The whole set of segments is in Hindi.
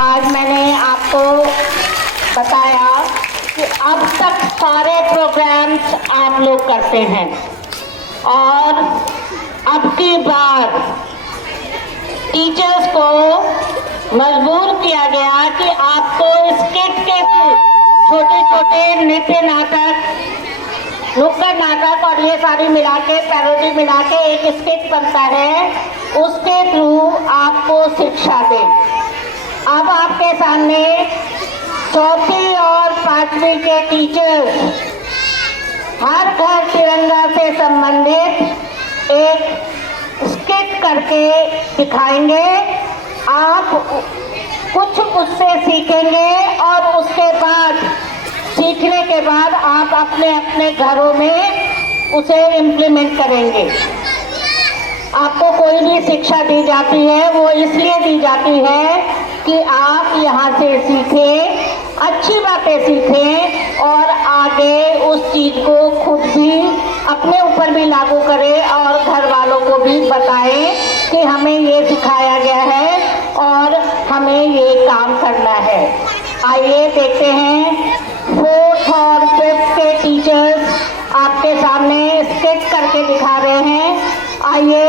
आज मैंने आपको बताया कि अब तक सारे प्रोग्राम्स आप लोग करते हैं और अब की बार टीचर्स को मजबूर किया गया कि आपको स्किट के छोटे छोटे नृत्य नाटक, नुक्कड़ नाटक और ये सारी मिला के पैरोडी मिला के एक स्किट बनता है, उसके थ्रू आपको शिक्षा दें। अब आपके सामने चौथी और पांचवी के टीचर्स हर घर तिरंगा से संबंधित एक स्किट करके दिखाएंगे। आप कुछ उससे सीखेंगे और उसके बाद सीखने के बाद आप अपने अपने घरों में उसे इम्प्लीमेंट करेंगे। आपको कोई भी शिक्षा दी जाती है वो इसलिए दी जाती है कि आप यहाँ से सीखें, अच्छी बातें सीखें और आगे उस चीज़ को खुद भी अपने ऊपर भी लागू करें और घर वालों को भी बताएं कि हमें ये सिखाया गया है और हमें ये काम करना है। आइए देखते हैं 4th और 5th के टीचर्स आपके सामने स्किट करके दिखा रहे हैं। आइए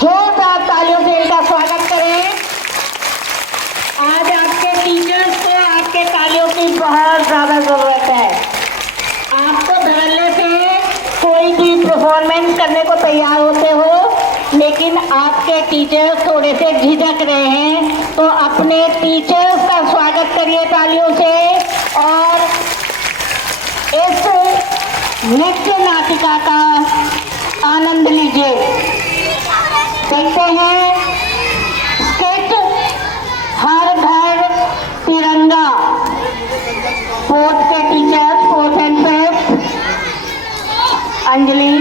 जोरदार तालियों से इनका स्वागत करें। आज आपके टीचर्स को आपके तालियों की बहुत ज़्यादा ज़रूरत है। आपको धड़ल्ले से कोई भी परफॉर्मेंस करने को तैयार होते हो, लेकिन आपके टीचर्स थोड़े से झिझक रहे हैं, तो अपने टीचर्स का स्वागत करिए तालियों से और इस नृत्य नाटिका का आनंद लीजिए। देखते हैं स्किट हर घर तिरंगा। 4th के teachers 4th and 5th Anjali.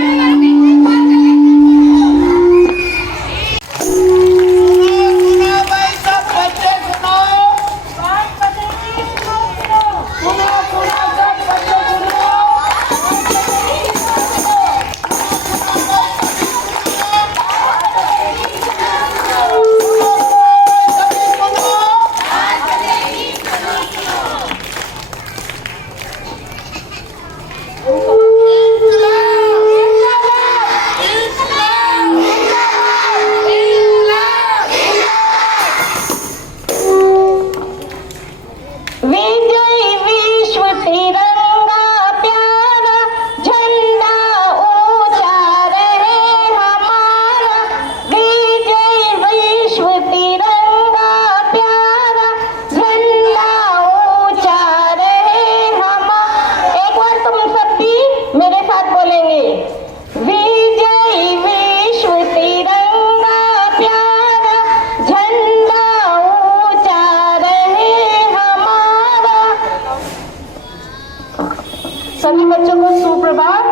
सभी बच्चों को सुप्रभात।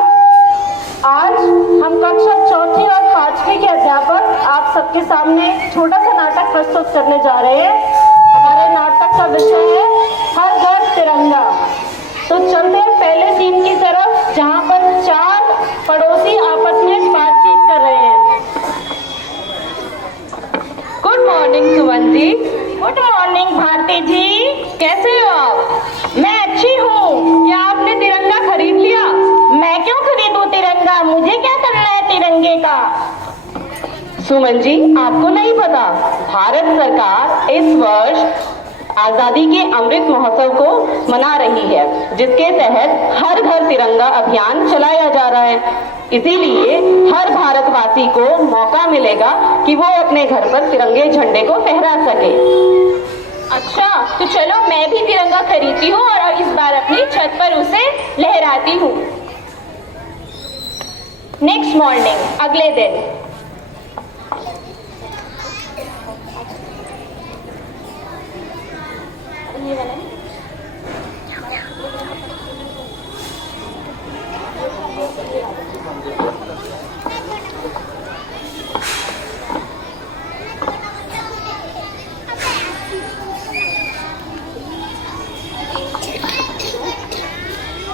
आज हम कक्षा 4th और 5वीं के अध्यापक आप सबके सामने छोटा सा नाटक प्रस्तुत करने जा रहे हैं। हमारे नाटक का विषय है हर घर तिरंगा। तो चलते हैं पहले सीन की तरफ, जहाँ पर 4 पड़ोसी आपस में बातचीत कर रहे हैं। Good morning Suman ji. Good morning Bharti जी, कैसे हो आप? मैं अच्छी हूँ। क्या आपने तिरंगा खरीद लिया? मैं क्यों खरीदूं तिरंगा, मुझे क्या करना है तिरंगे का? सुमन जी, आपको नहीं पता, भारत सरकार इस वर्ष आजादी के अमृत महोत्सव को मना रही है, जिसके तहत हर घर तिरंगा अभियान चलाया जा रहा है। इसीलिए हर भारतवासी को मौका मिलेगा कि वो अपने घर पर तिरंगे झंडे को फहरा सके। अच्छा, तो चलो मैं भी तिरंगा खरीदती हूँ और इस बार अपनी छत पर उसे लहराती हूँ। नेक्स्ट मॉर्निंग, अगले दिन।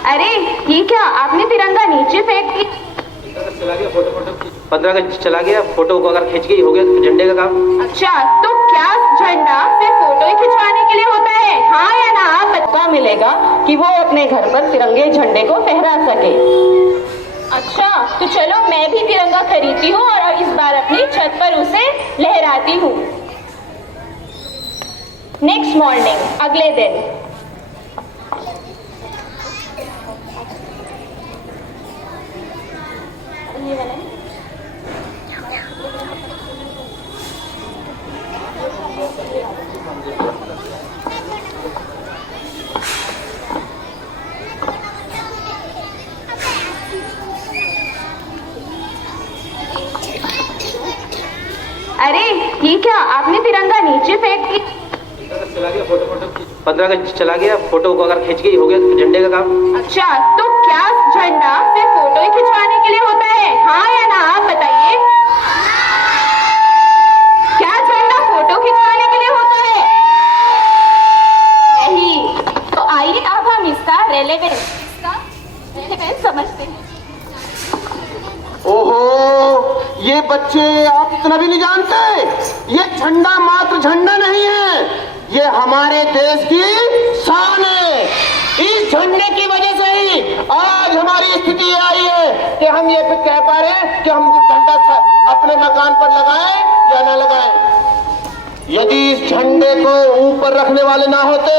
अरे ये क्या, आपने तिरंगा नीचे फेंक दिया? चला गया फोटो 15 का चला गया, फोटो को अगर खींच गई हो गया तो झंडे का काम। अच्छा, तो क्या झंडा सिर्फ फोटो ही खिंचवाने के लिए होता है, हाँ या ना? आप मौका मिलेगा कि वो अपने घर पर तिरंगे झंडे को फहरा सके। अच्छा, तो चलो मैं भी तिरंगा खरीदती हूँ और इस बार अपनी छत पर उसे लहराती हूँ। नेक्स्ट मॉर्निंग, अगले दिन। अरे ये क्या, आपने तिरंगा नीचे फेंक दिया? चला गया फोटो 15 अगस्त चला गया, फोटो को अगर खींच गई हो गया तो झंडे का काम। अच्छा, तो क्या झंडा सिर्फ फोटो ही खिंचवाने के लिए होता है, हाँ या ना? आप बताइए, क्या झंडा फोटो खिंचवाने के लिए होता है? नहीं। तो आइए अब हम इसका रेलेवेंस समझते हैं। ओहो, ये बच्चे आप इतना भी नहीं जानते। ये झंडा मात्र झंडा नहीं है, ये हमारे देश की शान है। इस झंडे की वजह से ही आज हमारी स्थिति आई है कि हम ये कह पा रहे हैं कि हम झंडा अपने मकान पर लगाएं या ना लगाएं। यदि इस झंडे को ऊपर रखने वाले ना होते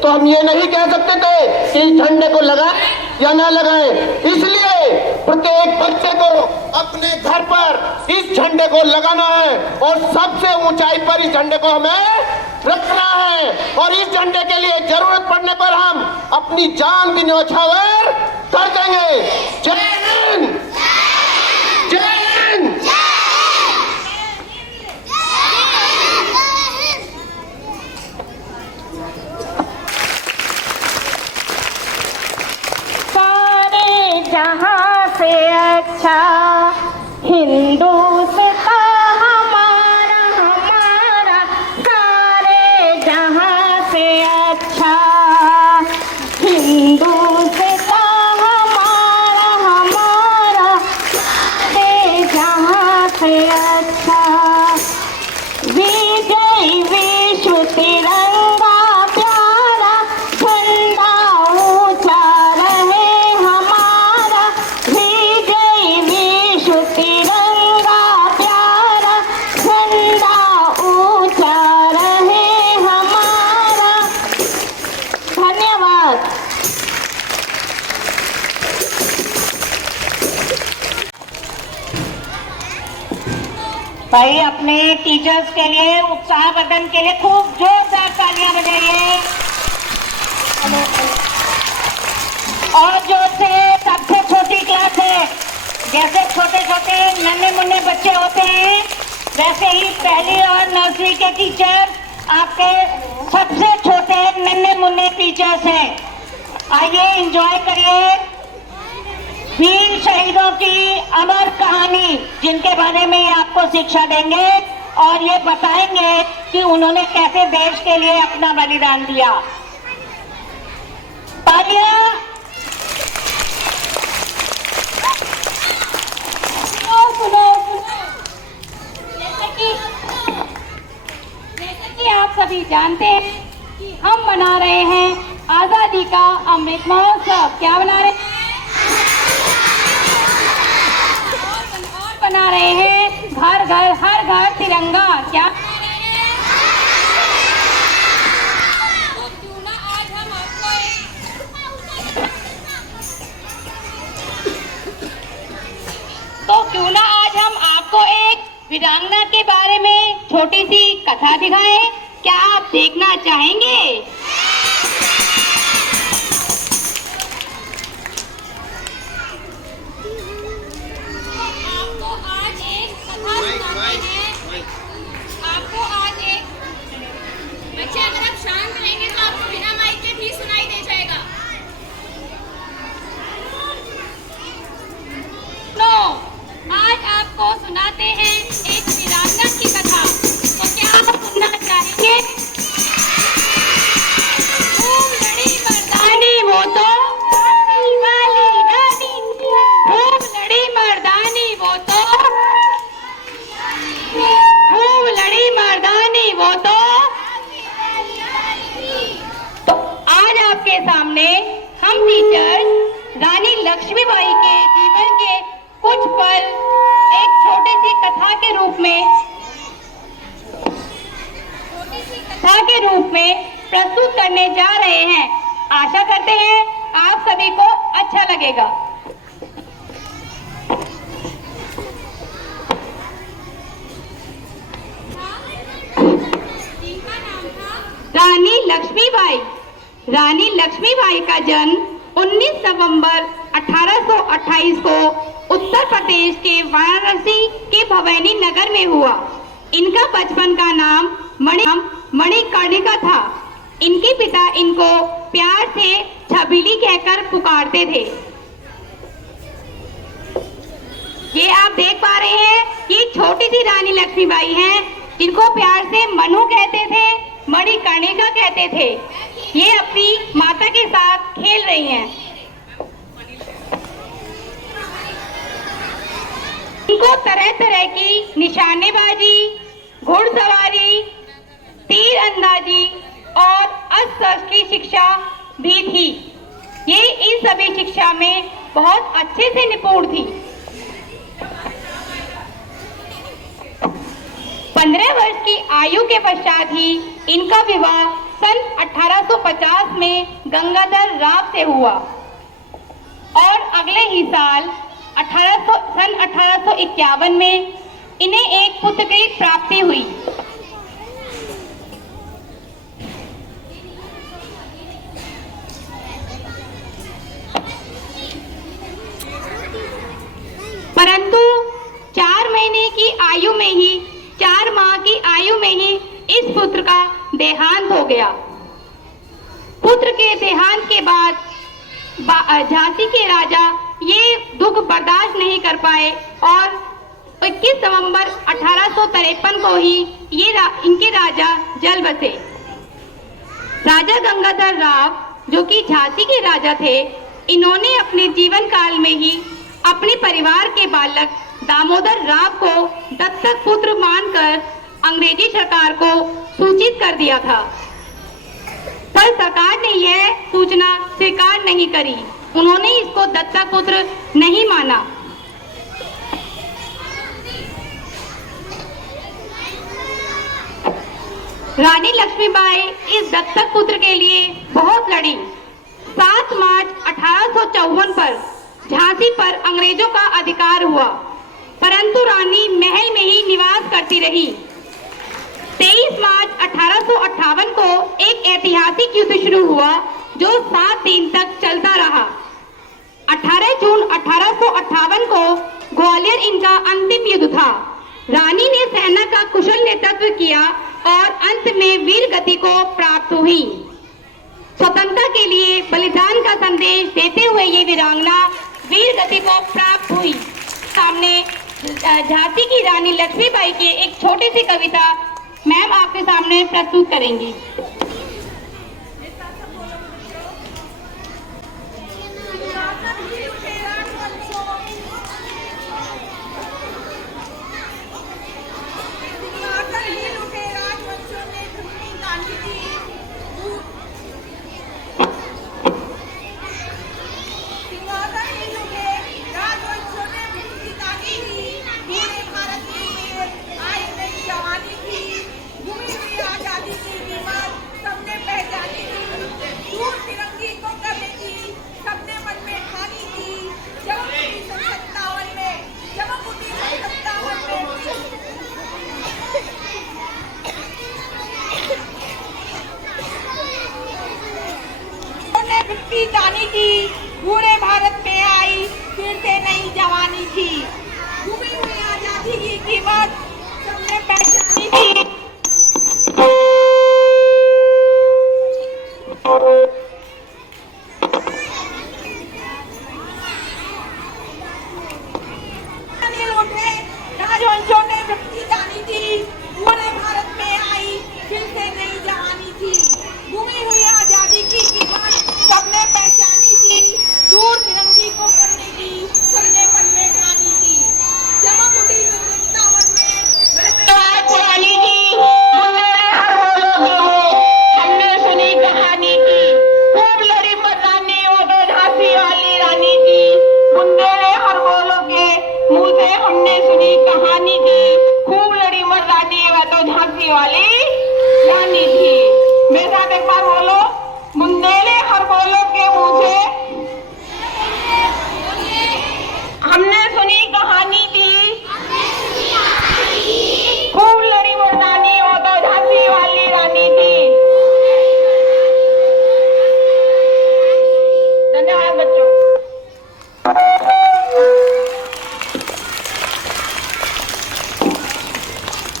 तो हम ये नहीं कह सकते थे कि इस झंडे को लगाएं या ना लगाएं। इसलिए प्रत्येक बच्चे को अपने घर पर इस झंडे को लगाना है और सबसे ऊंचाई पर इस झंडे को हमें रखना है। और इस झंडे के लिए जरूरत पड़ने पर हम अपनी जान भी न्यौछावर कर देंगे। जय हिंद, जय हिंद। सारे जहां से अच्छा हिंदुस्तान हमारा, हमारा सारे जहां से अच्छा हिंदुस्तान हमारा, हमारा सारे जहां से अच्छा। विजय विश्व तिरंगा प्यारा, झंडा ऊंचा रहे हमारा। विजय विश्व तिरंगा प्यारा, झंडा ऊंचा रहे हमारा। धन्यवाद। भाई अपने टीचर्स के लिए, उत्साहवर्धन के लिए खूब जोरदार तालियां बजाइए। और जो से सबसे छोटी क्लास है, जैसे छोटे छोटे नन्हे मुन्ने बच्चे होते हैं, वैसे ही पहली और नर्सरी के टीचर आपके सबसे छोटे नन्हे मुन्ने टीचर्स हैं। आइए एंजॉय करिए वीर शहीदों की अमर कहानी, जिनके बारे में ये आपको शिक्षा देंगे और ये बताएंगे कि उन्होंने कैसे देश के लिए अपना बलिदान दिया। तालियां। सुनो, जैसे कि आप सभी जानते हैं कि हम मना रहे हैं आजादी का अमृत महोत्सव। क्या बना रहे हैं? और बना रहे हैं घर घर हर घर तिरंगा। क्या तो क्यों ना आज हम आपको एक वीरांगना के बारे में छोटी सी कथा दिखाएं। क्या आप देखना चाहेंगे? आपको आज एक बच्चे, अगर आप शांत रहेंगे तो आपको बिना माइक के भी सुनाई दे जाएगा। नो, आज आपको सुनाते हैं एक वीरांगना की कथा। तो क्या आप सुनना चाहेंगे? लक्ष्मीबाई के जीवन के कुछ पल एक छोटी सी कथा के रूप में प्रस्तुत करने जा रहे हैं। आशा करते हैं आप सभी को अच्छा लगेगा। रानी लक्ष्मीबाई। रानी लक्ष्मीबाई का जन्म 19 नवंबर 1828 को उत्तर प्रदेश के वाराणसी के भवैनी नगर में हुआ। इनका बचपन का नाम मणिकर्णिका था। इनके पिता इनको प्यार से छबीली कहकर पुकारते थे। ये आप देख पा रहे हैं, ये छोटी सी रानी लक्ष्मीबाई हैं, जिनको प्यार से मनु कहते थे, मणिकर्णिका कहते थे। ये अपनी माता के साथ खेल रही हैं। इनको तरह तरह की निशानेबाजी, घुड़सवारी, तीर अंदाजी और अस्त्र की शिक्षा भी थी। ये इन सभी शिक्षा में बहुत अच्छे से निपुण थी। 15 वर्ष की आयु के पश्चात ही इनका विवाह सन 1850 में गंगाधर राव से हुआ और अगले ही साल सन 1851 में इन्हें एक पुत्र की प्राप्ति हुई। परंतु 4 महीने की आयु में ही 4 माह की आयु में ही इस पुत्र का देहांत हो गया। पुत्र के देहांत के बाद झांसी के राजा ये दुख बर्दाश्त नहीं कर पाए और 21 नवंबर 1853 को ही इनके राजा जल बसे। राजा गंगाधर राव जो कि झांसी के राजा थे, इन्होंने अपने जीवन काल में ही अपने परिवार के बालक दामोदर राव को दत्तक पुत्र मानकर अंग्रेजी सरकार को सूचित कर दिया था, पर सरकार ने यह सूचना स्वीकार नहीं करी। उन्होंने इसको दत्तक पुत्र नहीं माना। रानी लक्ष्मीबाई इस दत्तक पुत्र के लिए बहुत लड़ी। 7 मार्च 1854 पर झांसी पर अंग्रेजों का अधिकार हुआ, परंतु रानी महल में ही निवास करती रही। 23 मार्च 1858 को एक ऐतिहासिक युद्ध शुरू हुआ जो 7 दिन तक चलता रहा। 18 जून 1858 को ग्वालियर इनका अंतिम युद्ध था। रानी ने सेना का कुशल नेतृत्व किया और अंत में वीर गति को प्राप्त हुई। स्वतंत्रता के लिए बलिदान का संदेश देते हुए ये वीरांगना वीर गति को प्राप्त हुई। सामने झांसी की रानी लक्ष्मीबाई की एक छोटी सी कविता मैम आपके सामने प्रस्तुत करेंगी। जानी थी, पूरे भारत में आई, फिर से नई जवानी थी। घूमी हुई आजादी की कीमत सबने पहचानी थी।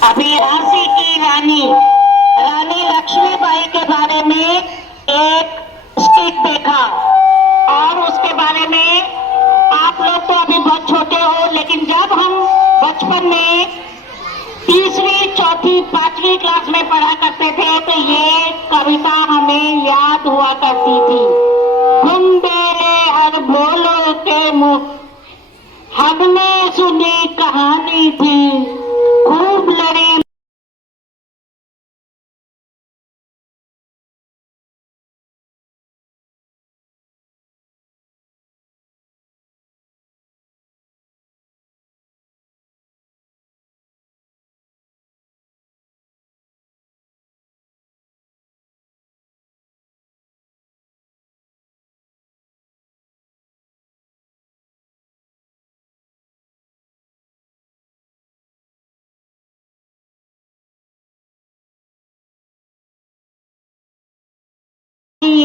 अभी झांसी की रानी लक्ष्मीबाई के बारे में एक स्किट देखा और उसके बारे में आप लोग तो अभी बहुत छोटे हो, लेकिन जब हम बचपन में तीसरी, चौथी, 5वीं क्लास में पढ़ा करते थे तो ये कविता हमें याद हुआ करती थी। बुंदेले हर बोलो के मुख, हमने सुनी कहानी थी, खूब लड़ी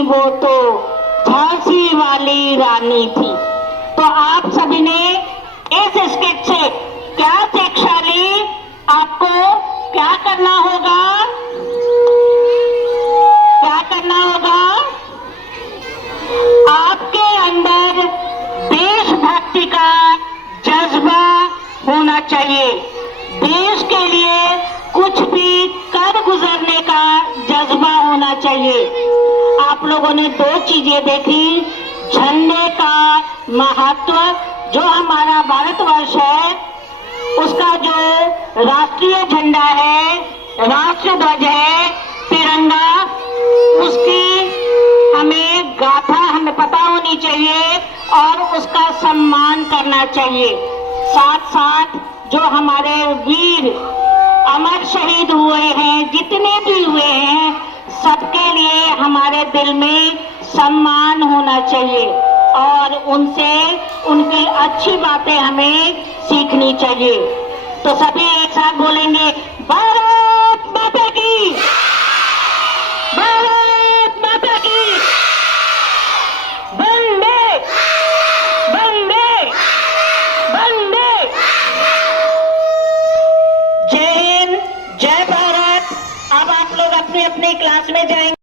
वो तो झांसी वाली रानी थी। तो आप सभी ने इस स्किट से क्या शिक्षा ली? आपको क्या करना होगा? क्या करना होगा? आपके अंदर देशभक्ति का जज्बा होना चाहिए। देश के लिए कुछ भी कर गुजरने का जज्बा होना चाहिए। आप लोगों ने 2 चीजें देखी, झंडे का महत्व, जो हमारा भारतवर्ष है उसका जो राष्ट्रीय झंडा है, राष्ट्र ध्वज है, तिरंगा, उसकी हमें गाथा हमें पता होनी चाहिए और उसका सम्मान करना चाहिए। साथ साथ जो हमारे वीर अमर शहीद हुए हैं, जितने भी हुए हैं, सबके लिए हमारे दिल में सम्मान होना चाहिए और उनसे उनकी अच्छी बातें हमें सीखनी चाहिए। तो सभी एक साथ बोलेंगे, भारत माता की, भारत माता की, वंदे वंदे वंदे। जय हिंद, जय भारत। अब आप लोग अपनी अपनी क्लास में जाएंगे।